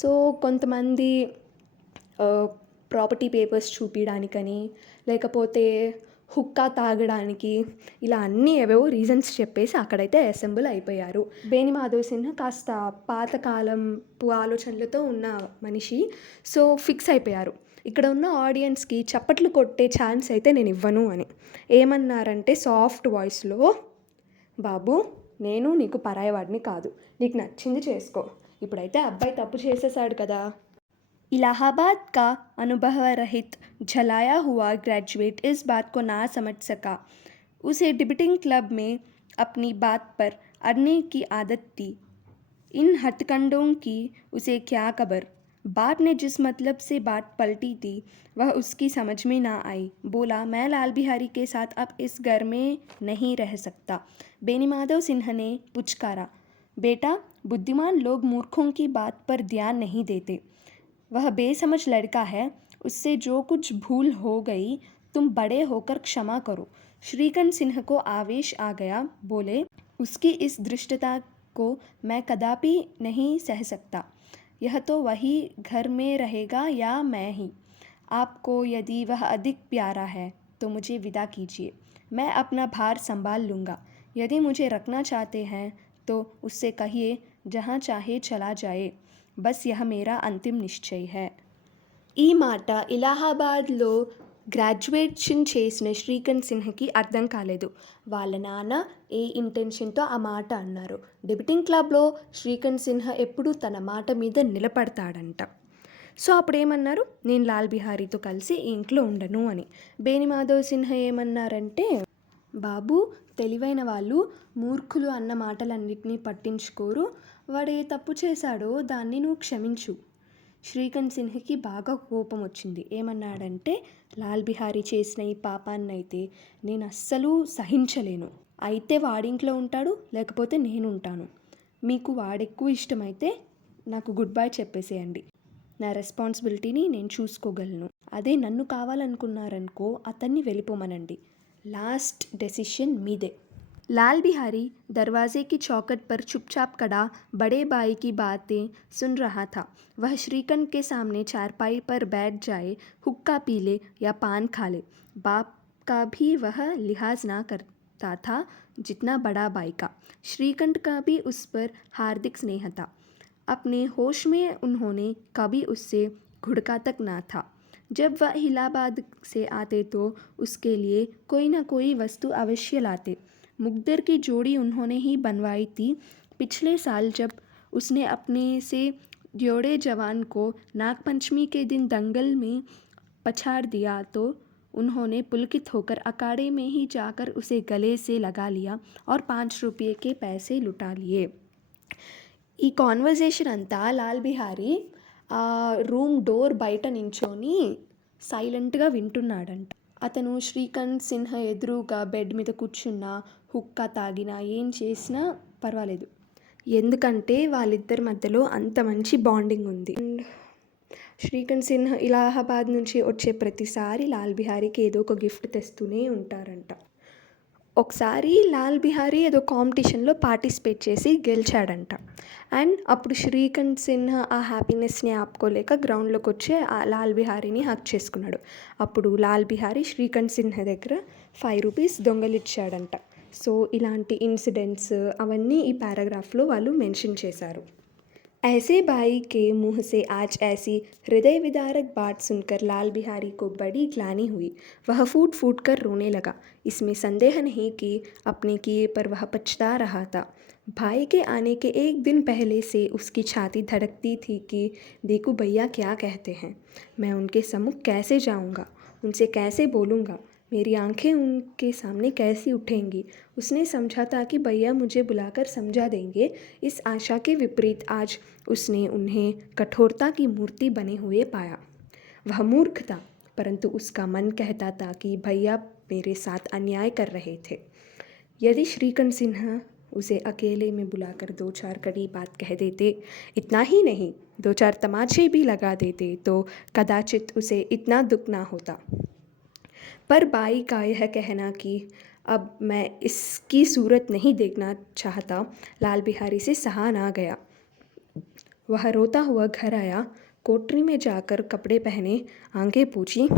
సో కొంతమంది ప్రాపర్టీ పేపర్స్ చూపియడానికని, లేకపోతే హుక్కా తాగడానికి, ఇలా అన్నీ ఏవేవో రీజన్స్ చెప్పేసి అక్కడైతే అసెంబుల్ అయిపోయారు. బేని మాధవ్ సిన్హా కాస్త పాతకాలంపు ఆలోచనలతో ఉన్న మనిషి. సో ఫిక్స్ అయిపోయారు, ఇక్కడ ఉన్న ఆడియన్స్కి చప్పట్లు కొట్టే ఛాన్స్ అయితే నేను ఇవ్వను అని. ఏమన్నారంటే సాఫ్ట్ వాయిస్లో, బాబు నేను నీకు పరాయవాడిని కాదు, నీకు నచ్చింది చేసుకో, ఇప్పుడైతే అబ్బాయి తప్పు చేసేసాడు కదా. इलाहाबाद का अनुभव रहित झलाया हुआ ग्रेजुएट इस बात को ना समझ सका। उसे डिबेटिंग क्लब में अपनी बात पर अड़ने की आदत थी। इन हथकंडों की उसे क्या खबर। बाप ने जिस मतलब से बात पलटी थी वह उसकी समझ में ना आई। बोला, मैं लाल बिहारी के साथ अब इस घर में नहीं रह सकता। बेनी माधव सिन्हा ने पुचकारा, बेटा बुद्धिमान लोग मूर्खों की बात पर ध्यान नहीं देते। वह बेसमझ लड़का है, उससे जो कुछ भूल हो गई तुम बड़े होकर क्षमा करो। श्रीकांत सिन्हा को आवेश आ गया। बोले, उसकी इस धृष्टता को मैं कदापि नहीं सह सकता। यह तो वही घर में रहेगा या मैं ही। आपको यदि वह अधिक प्यारा है तो मुझे विदा कीजिए, मैं अपना भार संभाल लूँगा। यदि मुझे रखना चाहते हैं तो उससे कहिए जहाँ चाहे चला जाए, బస్ యహ మేరా అంతిమ్ నిశ్చయ్ హై. ఈ మాట ఇలాహాబాద్లో గ్రాడ్యుయేషన్ చేసిన శ్రీకాంత్ సిన్హాకి అర్థం కాలేదు. వాళ్ళ నాన్న ఏ ఇంటెన్షన్తో ఆ మాట అన్నారు. డిబేటింగ్ క్లబ్లో శ్రీకాంత్ సిన్హా ఎప్పుడూ తన మాట మీద నిలబడతాడంట. సో అప్పుడేమన్నారు, నేను లాల్ బిహారీతో కలిసి ఈ ఇంట్లో ఉండను అని. బేని మాధవ్ సిన్హా ఏమన్నారంటే, బాబు తెలివైన వాళ్ళు మూర్ఖులు అన్న మాటలన్నిటినీ పట్టించుకోరు, వాడు ఏ తప్పు చేశాడో దాన్ని నువ్వు క్షమించు. శ్రీకాంత్ సిన్హాకి బాగా కోపం వచ్చింది. ఏమన్నాడంటే, లాల్ బిహారీ చేసిన ఈ పాపాన్నైతే నేను అస్సలు సహించలేను. అయితే వాడింట్లో ఉంటాడు, లేకపోతే నేను ఉంటాను. మీకు వాడెక్కువ ఇష్టమైతే నాకు గుడ్ బై చెప్పేసేయండి. నా రెస్పాన్సిబిలిటీని నేను చూసుకోగలను. అదే నన్ను కావాలనుకున్నారనుకో అతన్ని వెళ్ళిపోమనండి. लास्ट डिसीजन मीदे. लाल बिहारी दरवाजे की चौखट पर चुपचाप खड़ा बड़े भाई की बातें सुन रहा था. वह श्रीकांत के सामने चारपाई पर बैठ जाए, हुक्का पी ले या पान खा ले, बाप का भी वह लिहाज ना करता था जितना बड़ा भाई का. श्रीकांत का भी उस पर हार्दिक स्नेह था. अपने होश में उन्होंने कभी उससे घुड़का तक ना था. जब वह इलाहाबाद से आते तो उसके लिए कोई ना कोई वस्तु अवश्य लाते. मुकद्दर की जोड़ी उन्होंने ही बनवाई थी. पिछले साल जब उसने अपने से जोड़े जवान को नागपंचमी के दिन दंगल में पछाड़ दिया तो उन्होंने पुलकित होकर अखाड़े में ही जाकर उसे गले से लगा लिया और 5 रुपये के पैसे लुटा लिए. ఈ కాన్వర్జేషన్ అంతా లాల్ బిహారీ రూమ్ డోర్ బయట నించొని సైలెంట్గా వింటున్నాడంట. అతను శ్రీకాంత్ సిన్హా ఎదురుగా బెడ్ మీద కూర్చున్నా, హుక్కా తాగినా, ఏం చేసినా పర్వాలేదు, ఎందుకంటే వాళ్ళిద్దరి మధ్యలో అంత మంచి బాండింగ్ ఉంది. అండ్ శ్రీకాంత్ సిన్హా ఇలాహాబాద్ నుంచి వచ్చే ప్రతిసారి లాల్ బిహారీకి ఏదో ఒక గిఫ్ట్ తెస్తూనే ఉంటారంట. ఒకసారి లాల్ బిహారీ ఏదో కాంపిటీషన్లో పార్టిసిపేట్ చేసి గెలిచాడంట. అండ్ అప్పుడు శ్రీకాంత్ సిన్హా ఆ హ్యాపీనెస్ని ఆపుకోలేక గ్రౌండ్లోకి వచ్చి ఆ లాల్ బిహారీని హక్ చేసుకున్నాడు. అప్పుడు లాల్ బిహారీ శ్రీకాంత్ సిన్హా దగ్గర 5 రూపీస్ దొంగలిచ్చాడంట. సో ఇలాంటి ఇన్సిడెంట్స్ అవన్నీ ఈ పారాగ్రాఫ్లో వాళ్ళు మెన్షన్ చేశారు. ऐसे भाई के मुंह से आज ऐसी हृदय विदारक बात सुनकर लाल बिहारी को बड़ी ग्लानि हुई. वह फूट फूट कर रोने लगा. इसमें संदेह नहीं कि अपने किए पर वह पछता रहा था. भाई के आने के एक दिन पहले से उसकी छाती धड़कती थी कि देखो भैया क्या कहते हैं, मैं उनके सम्मुख कैसे जाऊंगा, उनसे कैसे बोलूँगा, मेरी आंखें उनके सामने कैसी उठेंगी. उसने समझा था कि भैया मुझे बुलाकर समझा देंगे. इस आशा के विपरीत आज उसने उन्हें कठोरता की मूर्ति बने हुए पाया. वह मूर्ख था, परंतु उसका मन कहता था कि भैया मेरे साथ अन्याय कर रहे थे. यदि श्रीकांत सिन्हा उसे अकेले में बुलाकर 2-4 कड़ी बात कह देते, इतना ही नहीं 2-4 तमाचे भी लगा देते तो कदाचित उसे इतना दुख ना होता. पर बाई का यह कहना कि अब मैं इसकी सूरत नहीं देखना चाहता, लाल बिहारी से सहा ना गया. वह रोता हुआ घर आया, कोठरी में जाकर कपड़े पहने, आंखें पोंछी,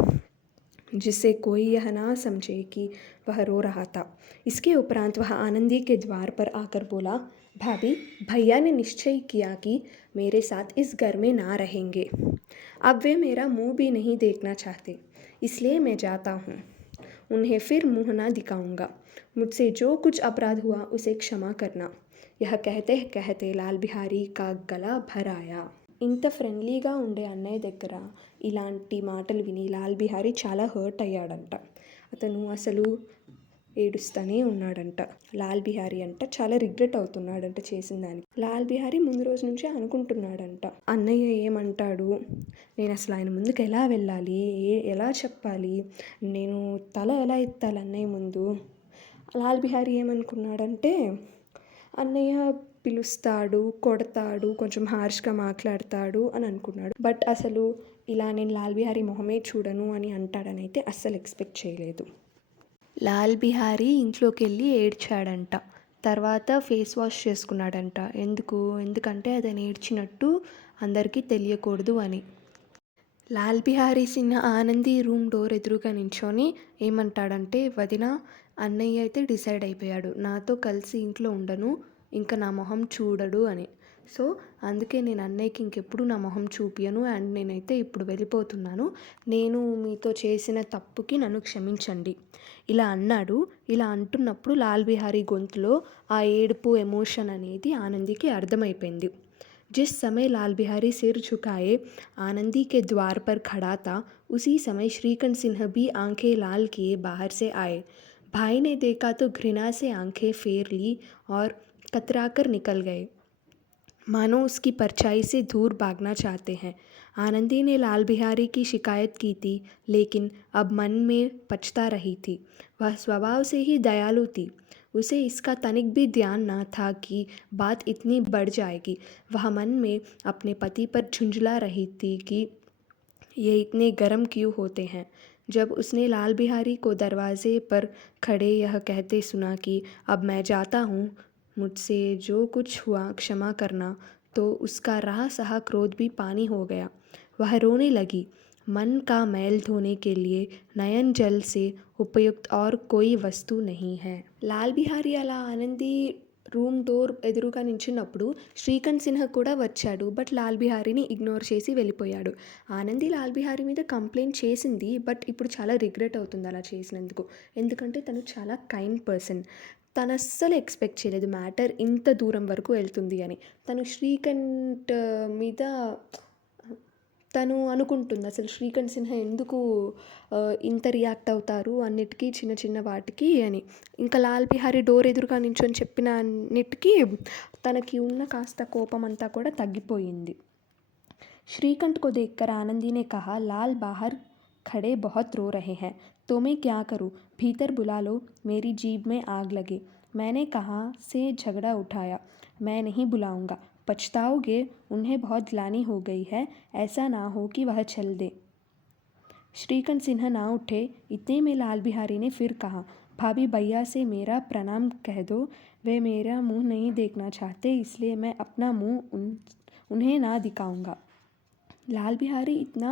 जिससे कोई यह ना समझे कि वह रो रहा था। इसके उपरांत वह आनंदी के द्वार पर आकर बोला, भाभी, भैया ने निश्चय किया कि मेरे साथ इस घर में ना रहेंगे। अब वे मेरा मुंह भी नहीं देखना चाहते, इसलिए मैं जाता हूँ। उन्हें फिर मुंह ना दिखाऊंगा। मुझसे जो कुछ अपराध हुआ उसे क्षमा करना। यह कहते कहते लाल बिहारी का गला भर आया. ఇంత ఫ్రెండ్లీగా ఉండే అన్నయ్య దగ్గర ఇలాంటి మాటలు విని లాల్ బిహారీ చాలా హర్ట్ అయ్యాడంట. అతను అసలు ఏడుస్తూనే ఉన్నాడంట. లాల్ బిహారీ అంట చాలా రిగ్రెట్ అవుతున్నాడంట చేసిన దానికి. లాల్ బిహారీ ముందు రోజు నుంచే అనుకుంటున్నాడంట, అన్నయ్య ఏమంటాడు, నేను అసలు ఆయన ముందుకు ఎలా వెళ్ళాలి, ఎలా చెప్పాలి, నేను తల ఎలా ఎత్తాలి అన్నయ్య ముందు. లాల్ బిహారీ ఏమనుకున్నాడంటే, అన్నయ్య పిలుస్తాడు, కొడతాడు, కొంచెం హార్ష్గా మాట్లాడతాడు అని అనుకున్నాడు. బట్ అసలు ఇలా నేను లాల్ బిహారీ మొహమే చూడను అని అంటాడని అయితే అస్సలు ఎక్స్పెక్ట్ చేయలేదు. లాల్ బిహారీ ఇంట్లోకి వెళ్ళి ఏడ్చాడంట. తర్వాత ఫేస్ వాష్ చేసుకున్నాడంట. ఎందుకంటే అతను ఏడ్చినట్టు అందరికీ తెలియకూడదు అని. లాల్ బిహారీ సిన్హా ఆనంది రూమ్ డోర్ ఎదురుగా నించొని ఏమంటాడంటే, వదిన, అన్నయ్య అయితే డిసైడ్ అయిపోయాడు, నాతో కలిసి ఇంట్లో ఉండను, ఇంకా నా మొహం చూడడు అని. సో అందుకే నేను అన్నయ్యకి ఇంకెప్పుడు నా మొహం చూపియను అండ్ నేనైతే ఇప్పుడు వెళ్ళిపోతున్నాను. నేను మీతో చేసిన తప్పుకి నన్ను క్షమించండి ఇలా అన్నాడు. ఇలా అంటున్నప్పుడు లాల్ బిహారీ గొంతులో ఆ ఏడుపు ఎమోషన్ అనేది ఆనందికి అర్థమైపోయింది. जिस समय लाल बिहारी सिर झुकाए आनंदी के द्वार पर खड़ा था, उसी समय श्रीकंठ सिन्हा भी आंखें लाल किए बाहर से आए. भाई ने देखा तो घृणा से आंखें फेर ली और कतराकर निकल गए, मानो उसकी परछाई से दूर भागना चाहते हैं. आनंदी ने लाल बिहारी की शिकायत की थी, लेकिन अब मन में पछता रही थी. वह स्वभाव से ही दयालु थी. उसे इसका तनिक भी ध्यान न था कि बात इतनी बढ़ जाएगी. वह मन में अपने पति पर झुंझला रही थी कि ये इतने गर्म क्यों होते हैं. जब उसने लाल बिहारी को दरवाजे पर खड़े यह कहते सुना कि अब मैं जाता हूँ, मुझसे जो कुछ हुआ क्षमा करना, तो उसका रहा सहा क्रोध भी पानी हो गया. वह रोने लगी. मन का मैल धोने के लिए नयन जल से उपयुक्त और कोई वस्तु नहीं है. లాల్ బిహారీ అలా ఆనంది రూమ్ డోర్ ఎదురుగా నించున్నప్పుడు శ్రీకంఠ్ సిన్హా కూడా వచ్చాడు. బట్ లాల్ బిహారీని ఇగ్నోర్ చేసి వెళ్ళిపోయాడు. ఆనంది లాల్ బిహారీ మీద కంప్లైంట్ చేసింది, బట్ ఇప్పుడు చాలా రిగ్రెట్ అవుతుంది అలా చేసినందుకు. ఎందుకంటే తను చాలా కైండ్ పర్సన్. తను అస్సలు ఎక్స్పెక్ట్ చేయలేదు మ్యాటర్ ఇంత దూరం వరకు వెళ్తుంది అని. తను శ్రీకంఠ్ మీద తను అనుకుంటుంది, అసలు శ్రీకంఠ్ సిన్హా ఎందుకు ఇంత రియాక్ట్ అవుతారు అన్నిటికీ, చిన్న చిన్న వాటికి అని. ఇంకా లాల్ బిహారీ డోర్ ఎదురుగా నించొని చెప్పిన అన్నిటికీ తనకి ఉన్న కాస్త కోపం అంతా కూడా తగ్గిపోయింది. श्रीकंठ को देखकर आनंदी ने कहा, लाल बाहर खड़े बहुत रो रहे हैं, तो मैं क्या करूं? भीतर बुला लो, मेरी जीभ में आग लगे. मैंने कहाँ से झगड़ा उठाया, मैं नहीं बुलाऊंगा. पछताओगे, उन्हें बहुत ग्लानि हो गई है, ऐसा ना हो कि वह चल दे. श्रीकंठ सिन्हा ना उठे. इतने में लाल बिहारी ने फिर कहा, भाभी, भैया से मेरा प्रणाम कह दो. वे मेरा मुंह नहीं देखना चाहते, इसलिए मैं अपना मुंह उन्हें ना दिखाऊंगा. लाल बिहारी इतना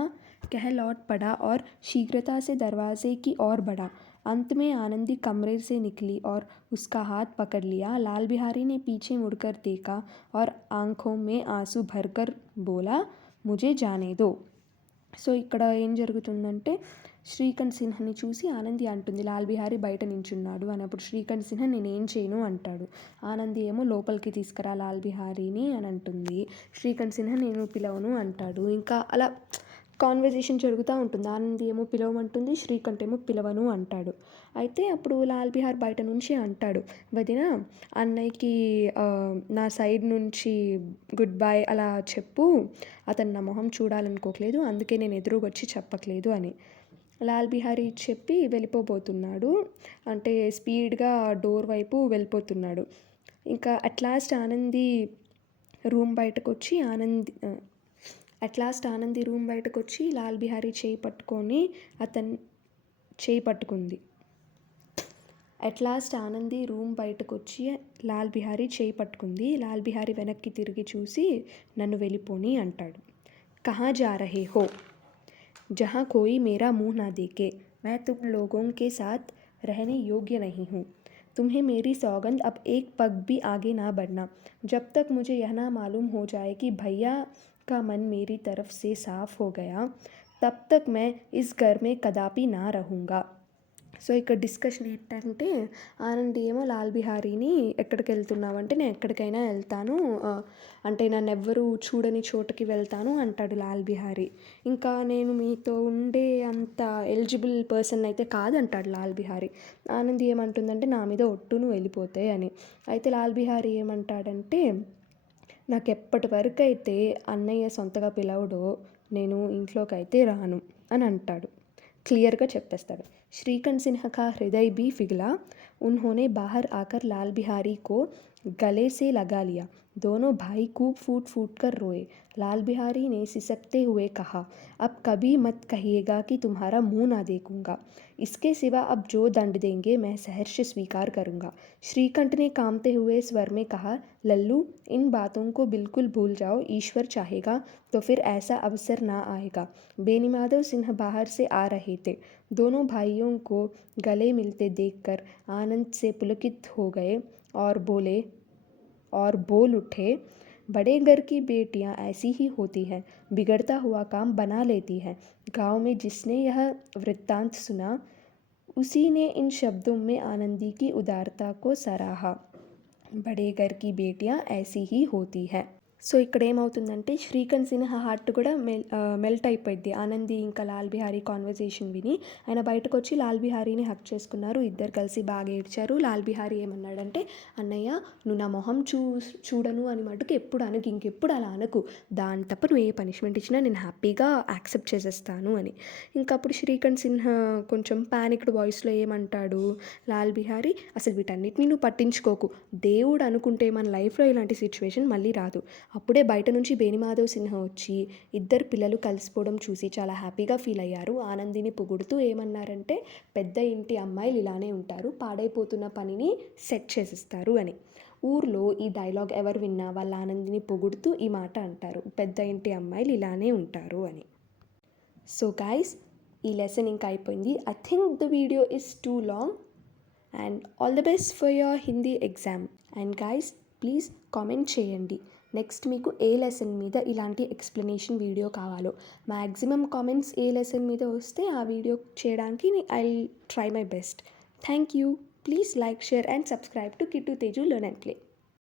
कह लौट पड़ा और शीघ्रता से दरवाजे की ओर बढ़ा. अंत में आनंदी कमरे से निकली और उसका हाथ पकड़ लिया. लाल बिहारी ने पीछे मुड़कर देखा और आंखों में आंसू भरकर बोला, मुझे जाने दो. సో ఇక్కడ ఏం జరుగుతుందంటే, శ్రీకంఠ్ సిన్హాని చూసి ఆనంది అంటుంది, లాల్ బిహారీ బయట నించున్నాడు అని. అప్పుడు శ్రీకంఠ్ సిన్హా నేనేం చేయను అంటాడు. ఆనంది ఏమో లోపలికి తీసుకురా లాల్ బిహారీని అని అంటుంది. శ్రీకంఠ్ సిన్హా నేను పిలవను అంటాడు. ఇంకా అలా కాన్వర్జేషన్ జరుగుతూ ఉంటుంది. ఆనంది ఏమో పిలవమంటుంది, శ్రీకంఠ్ ఏమో పిలవను అంటాడు. అయితే అప్పుడు లాల్ బిహార్ బయట నుంచి అంటాడు, వదిన, అన్నయ్యకి నా సైడ్ నుంచి గుడ్ బై అలా చెప్పు, అతను నా మొహం చూడాలనుకోవట్లేదు, అందుకే నేను ఎదురుగొచ్చి చెప్పట్లేదు అని. లాల్ బిహారీ చెప్పి వెళ్ళిపోబోతున్నాడు. అంటే స్పీడ్గా డోర్ వైపు వెళ్ళిపోతున్నాడు. ఇంకా అట్ లాస్ట్ ఆనంది రూమ్ బయటకు వచ్చి లాల్ బిహారీ చేయి పట్టుకొని ఆనంది రూమ్ బయటకు వచ్చి లాల్ బిహారీ చేయి పట్టుకుంది. లాల్ బిహారీ వెనక్కి తిరిగి చూసి నన్ను వెళ్ళిపోని అంటాడు. కహా జా రహే హో, జहाँ कोई मेरा मुँह ना देखे, मैं तुम लोगों के साथ रहने योग्य नहीं हूँ. तुम्हें मेरी सौगंध अब एक पग भी आगे ना बढ़ना. जब तक मुझे यह ना मालूम हो जाए कि भैया का मन मेरी तरफ से साफ हो गया, तब तक मैं इस घर में कदापि ना रहूँगा. సో ఇక్కడ డిస్కషన్ ఏంటంటే ఆనంద్ ఏమో లాల్ బిహారీని ఎక్కడికి వెళ్తున్నావు అంటే నేను ఎక్కడికైనా వెళ్తాను, అంటే నన్ను ఎవ్వరూ చూడని చోటుకి వెళ్తాను అంటాడు లాల్ బిహారీ. ఇంకా నేను మీతో ఉండే అంత ఎలిజిబుల్ పర్సన్ అయితే కాదంటాడు లాల్ బిహారీ. ఆనంద్ ఏమంటుందంటే నా మీద ఒట్టు నువ్వు వెళ్ళిపోతే అని. అయితే లాల్ బిహారీ ఏమంటాడంటే నాకు ఎప్పటి వరకు అయితే అన్నయ్య సొంతగా పిలవడో నేను ఇంట్లోకి అయితే రాను అని అంటాడు. క్లియర్గా చెప్పేస్తాడు. श्रीकंठ सिन्हा का हृदय भी पिघला. उन्होंने बाहर आकर लाल बिहारी को गले से लगा लिया. दोनों भाई खूब फूट फूट कर रोए. लाल बिहारी ने सिसकते हुए कहा, अब कभी मत कहिएगा कि तुम्हारा मुंह ना देखूंगा. इसके सिवा अब जो दंड देंगे मैं सहर्ष स्वीकार करूंगा. श्रीकंठ ने कांपते हुए स्वर में कहा, लल्लू, इन बातों को बिल्कुल भूल जाओ. ईश्वर चाहेगा तो फिर ऐसा अवसर ना आएगा. बेनीमाधव सिंह बाहर से आ रहे थे. दोनों भाइयों को गले मिलते देखकर आनंद से पुलकित हो गए और बोल उठे, बड़े घर की बेटियां ऐसी ही होती हैं, बिगड़ता हुआ काम बना लेती हैं. गांव में जिसने यह वृत्तांत सुना उसी ने इन शब्दों में आनंदी की उदारता को सराहा. बड़े घर की बेटियां ऐसी ही होती हैं. సో ఇక్కడ ఏమవుతుందంటే శ్రీకంఠ్ సిన్హా హార్ట్ కూడా మెల్ట్ అయిపోయింది ఆనంది ఇంకా లాల్ బిహారీ కాన్వర్జేషన్ విని. ఆయన బయటకు వచ్చి లాల్ బిహారీని హక్ చేసుకున్నారు. ఇద్దరు కలిసి బాగా ఏడ్చారు. లాల్ బిహారీ ఏమన్నాడంటే, అన్నయ్య నువ్వు నా మొహం చూడను అని మటుకు ఎప్పుడు అనకు, ఇంకెప్పుడు అలా అనకు, దాని తప్ప నువ్వు ఏ పనిష్మెంట్ ఇచ్చినా నేను హ్యాపీగా యాక్సెప్ట్ చేసేస్తాను అని. ఇంకప్పుడు శ్రీకంఠ్ సిన్హా కొంచెం ప్యానిక్డ్ వాయిస్లో ఏమంటాడు, లాల్ బిహారీ అసలు వీటన్నిటిని నువ్వు పట్టించుకోకు, దేవుడు అనుకుంటే మన లైఫ్లో ఇలాంటి సిచ్యువేషన్ మళ్ళీ రాదు. అప్పుడే బయట నుంచి బేనిమాధవ్ సిన్హా వచ్చి ఇద్దరు పిల్లలు కలిసిపోవడం చూసి చాలా హ్యాపీగా ఫీల్ అయ్యారు. ఆనందిని పొగుడుతూ ఏమన్నారంటే, పెద్ద ఇంటి అమ్మాయిలు ఇలానే ఉంటారు, పాడైపోతున్న పనిని సెట్ చేసిస్తారు అని. ఊర్లో ఈ డైలాగ్ ఎవరు విన్నా వాళ్ళ ఆనందిని పొగుడుతూ ఈ మాట అంటారు, పెద్ద ఇంటి అమ్మాయిలు ఇలానే ఉంటారు అని. సో గైస్, ఈ లెసన్ ఇంకా అయిపోయింది. I think the video is too long and all the best for your Hindi exam. And guys please comment చేయండి నెక్స్ట్ మీకు ఏ లెసన్ మీద ఇలాంటి ఎక్స్ప్లెనేషన్ వీడియో కావాలో. మ్యాక్సిమం కామెంట్స్ ఏ లెసన్ మీద వస్తే ఆ వీడియో చేయడానికి I try my best. Thank you. Please like, share and subscribe to Kittu Teju learn and play.